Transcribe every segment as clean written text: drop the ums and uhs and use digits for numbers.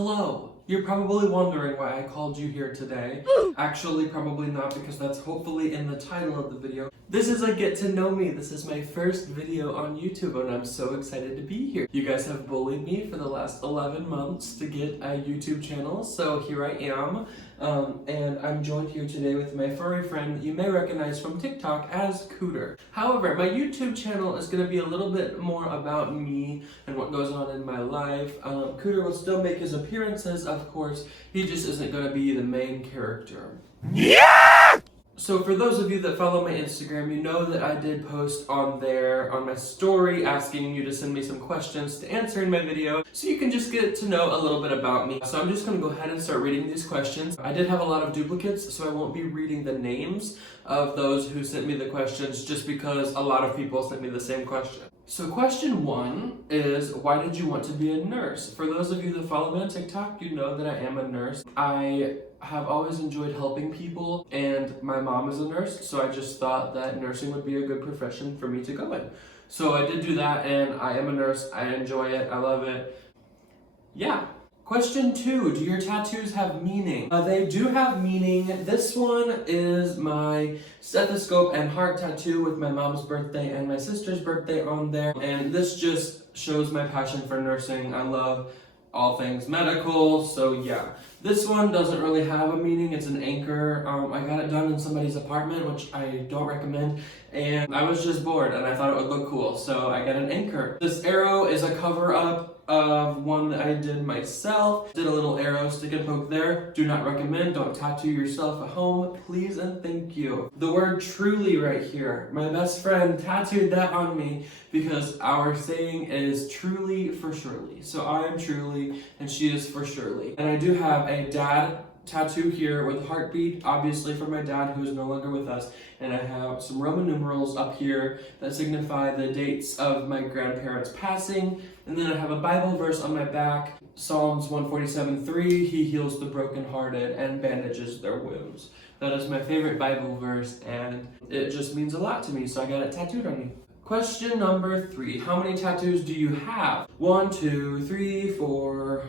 Hello! You're probably wondering why I called you here today. Actually, probably not, because that's hopefully in the title of the video. This is a get to know me. This is my first video on YouTube and I'm so excited to be here. You guys have bullied me for the last 11 months to get a YouTube channel, so here I am. And I'm joined here today with my furry friend that you may recognize from TikTok as Cooter. However, my YouTube channel is going to be a little bit more about me and what goes on in my life. Cooter will still make his appearances, of course. He just isn't going to be the main character. Yeah! So for those of you that follow my Instagram, you know that I did post on there, on my story, asking you to send me some questions to answer in my video, so you can just get to know a little bit about me. So I'm just going to go ahead and start reading these questions. I did have a lot of duplicates, so I won't be reading the names of those who sent me the questions, just because a lot of people sent me the same question. So question 1 is, why did you want to be a nurse? For those of you that follow me on TikTok, you know that I am a nurse. I have always enjoyed helping people, and my mom is a nurse, so I just thought that nursing would be a good profession for me to go in. So I did do that, and I am a nurse. I enjoy it. I love it. Yeah. Question 2, do your tattoos have meaning? They do have meaning. This one is my stethoscope and heart tattoo with my mom's birthday and my sister's birthday on there. And this just shows my passion for nursing. I love all things medical, so yeah. This one doesn't really have a meaning. It's an anchor. I got it done in somebody's apartment, which I don't recommend, and I was just bored and I thought it would look cool, so I got an anchor. This arrow is a cover-up of one that I did myself. Did a little arrow stick and poke there. Do not recommend. Don't tattoo yourself at home, please and thank you. The word truly right here. My best friend tattooed that on me because our saying is truly for surely. So I am truly and she is for surely. And I do have a dad tattoo here with heartbeat, obviously for my dad who is no longer with us, and I have some Roman numerals up here that signify the dates of my grandparents passing, and then I have a Bible verse on my back, Psalms 147:3, he heals the brokenhearted and bandages their wounds. That is my favorite Bible verse, and it just means a lot to me, so I got it tattooed on me. Question number 3, how many tattoos do you have? 1, 2, 3, 4,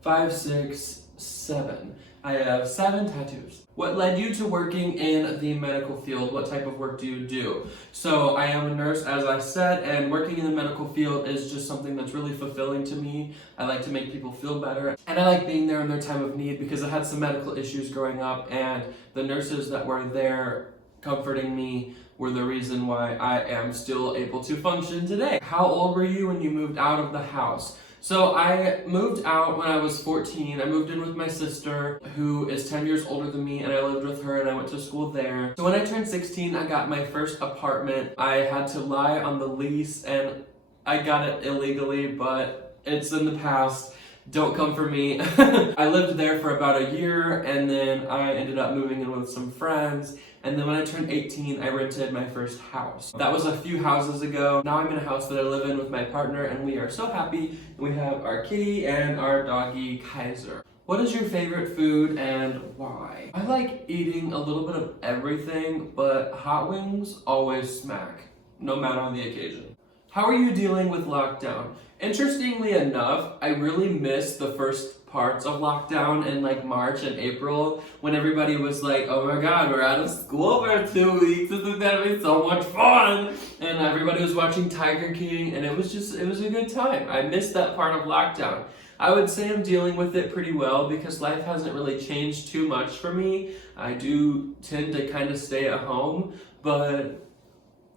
5, 6, 7. I have 7 tattoos. What led you to working in the medical field? What type of work do you do? So I am a nurse, as I said, and working in the medical field is just something that's really fulfilling to me. I like to make people feel better, and I like being there in their time of need because I had some medical issues growing up, and the nurses that were there comforting me were the reason why I am still able to function today. How old were you when you moved out of the house? So I moved out when I was 14. I moved in with my sister, who is 10 years older than me, and I lived with her and I went to school there. So when I turned 16, I got my first apartment. I had to lie on the lease and I got it illegally, but it's in the past. Don't come for me. I lived there for about a year, and then I ended up moving in with some friends. And then when I turned 18, I rented my first house. That was a few houses ago. Now I'm in a house that I live in with my partner, and we are so happy. We have our kitty and our doggy, Kaiser. What is your favorite food and why? I like eating a little bit of everything, but hot wings always smack, no matter the occasion. How are you dealing with lockdown? Interestingly enough, I really missed the first parts of lockdown in like March and April when everybody was like, oh my god, we're out of school for 2 weeks, this is gonna be so much fun, and everybody was watching Tiger King, and it was a good time. I missed that part of lockdown. I would say I'm dealing with it pretty well because life hasn't really changed too much for me. I do tend to kind of stay at home, but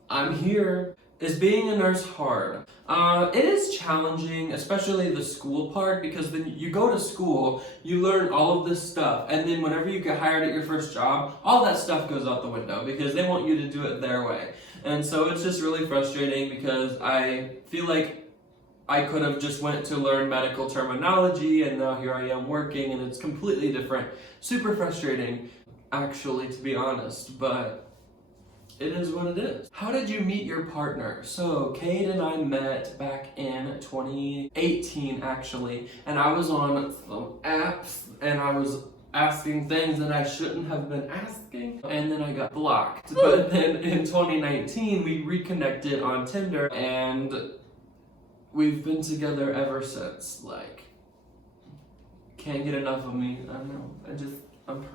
I'm here. Is being a nurse hard? It is challenging, especially the school part, because then you go to school, you learn all of this stuff, and then whenever you get hired at your first job, all that stuff goes out the window because they want you to do it their way. And so it's just really frustrating because I feel like I could have just went to learn medical terminology, and now here I am working and it's completely different. Super frustrating, actually, to be honest, but it is what it is. How did you meet your partner? So Kate and I met back in 2018 actually, and I was on some apps and I was asking things that I shouldn't have been asking, and then I got blocked. But then in 2019 we reconnected on Tinder and we've been together ever since. Like, can't get enough of me. I know, I'm perfect.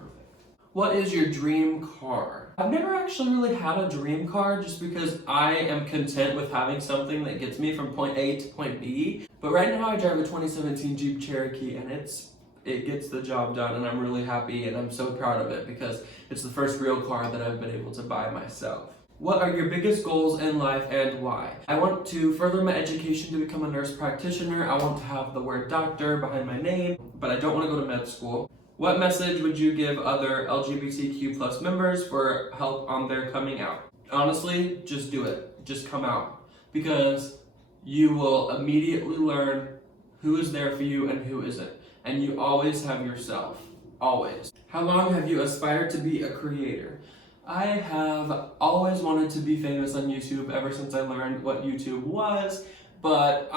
What is your dream car? I've never actually really had a dream car just because I am content with having something that gets me from point A to point B. But right now I drive a 2017 Jeep Cherokee and it gets the job done, and I'm really happy and I'm so proud of it because it's the first real car that I've been able to buy myself. What are your biggest goals in life and why? I want to further my education to become a nurse practitioner. I want to have the word doctor behind my name, but I don't want to go to med school. What message would you give other LGBTQ plus members for help on their coming out? Honestly, just do it. Just come out. Because you will immediately learn who is there for you and who isn't. And you always have yourself. Always. How long have you aspired to be a creator? I have always wanted to be famous on YouTube ever since I learned what YouTube was, but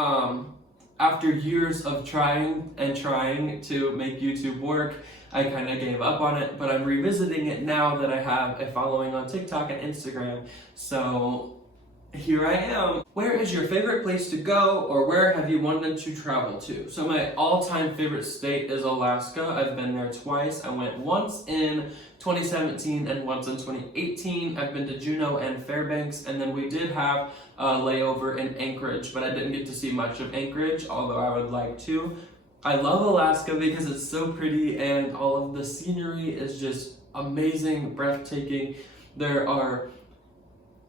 after years of trying to make YouTube work, I kind of gave up on it, but I'm revisiting it now that I have a following on TikTok and Instagram, so here I am. Where is your favorite place to go, or where have you wanted to travel to? So my all-time favorite state is Alaska. I've been there twice. I went once in 2017 and once in 2018. I've been to Juneau and Fairbanks, and then we did have a layover in Anchorage, but I didn't get to see much of Anchorage, although I would like to. I love Alaska because it's so pretty and all of the scenery is just amazing, breathtaking. There are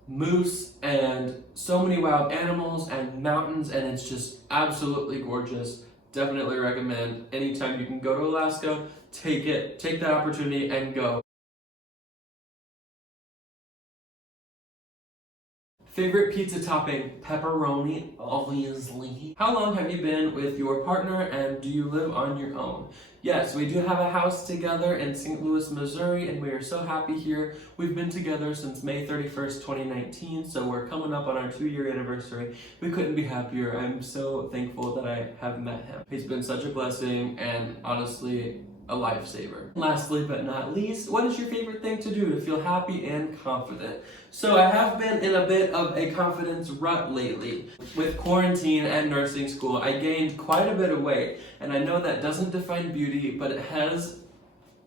moose and so many wild animals and mountains, and it's just absolutely gorgeous. Definitely recommend. Anytime you can go to Alaska, take that opportunity and go. Favorite pizza topping? Pepperoni, obviously. How long have you been with your partner, and do you live on your own? Yes, we do have a house together in St. Louis, Missouri, and we are so happy here. We've been together since May 31st, 2019, so we're coming up on our 2-year anniversary. We couldn't be happier. I'm so thankful that I have met him. He's been such a blessing and honestly a lifesaver. Lastly but not least, what is your favorite thing to do to feel happy and confident? So I have been in a bit of a confidence rut lately. With quarantine and nursing school, I gained quite a bit of weight, and I know that doesn't define beauty, but it has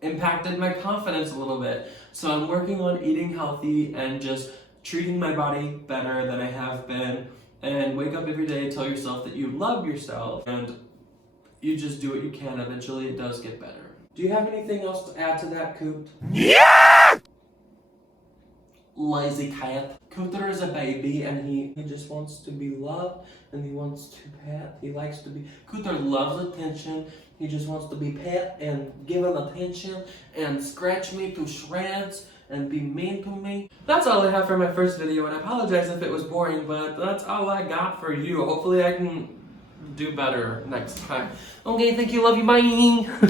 impacted my confidence a little bit. So I'm working on eating healthy and just treating my body better than I have been, and wake up every day, tell yourself that you love yourself, and you just do what you can. Eventually it does get better. Do you have anything else to add to that, Coot? Yeah! Lazy cat. Cooter is a baby and he just wants to be loved and he wants to pet. He likes to be... Cooter loves attention. He just wants to be pet and given attention and scratch me to shreds and be mean to me. That's all I have for my first video, and I apologize if it was boring, but that's all I got for you. Hopefully I can do better next time. Okay, thank you, love you, bye!